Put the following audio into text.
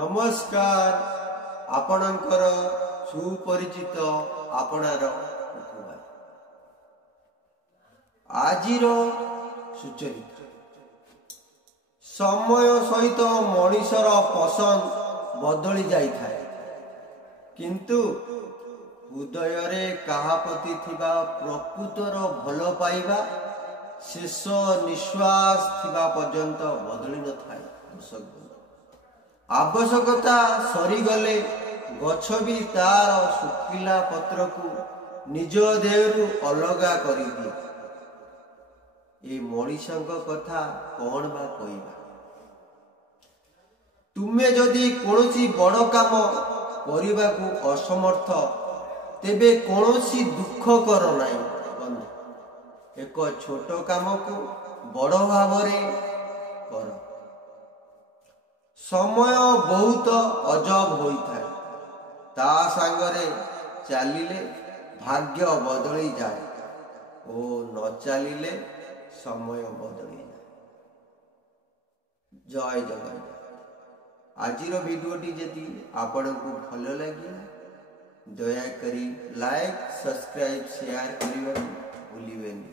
नमस्कार आपणकर सुपरिचित आपणार आजिर सुचरित समय सहित मनीषर पसंद बदली जाई थाए किंतु हृदय रे कहा प्रति थिबा प्रकृतर भल पाइबा शेष निश्वास थिबा पर्यंत बदली न थाए। आवश्यकता सरीगले गछ भी तार सुखिला पत्र को निज देहरु अलगा करी दिए। ए मनीषक कथा कौन बा कहबा। तुमे जदि कोनोसी बड़ काम करिबा को असमर्थ तेबे कोनोसी दुख कर नाही बंधु। एक छोट काम को बड़ भावरे कर। समय बहुत अजब होइथाए ता सांगरे चलिले भाग्य बदली जाए ओ न चलिले समय बदली जाए। जय जगन्नाथ। आजिर भिडियोटी जदि आपनको भल लगे दया करी लाइक सब्सक्राइब शेयर करने भूलिबेनी।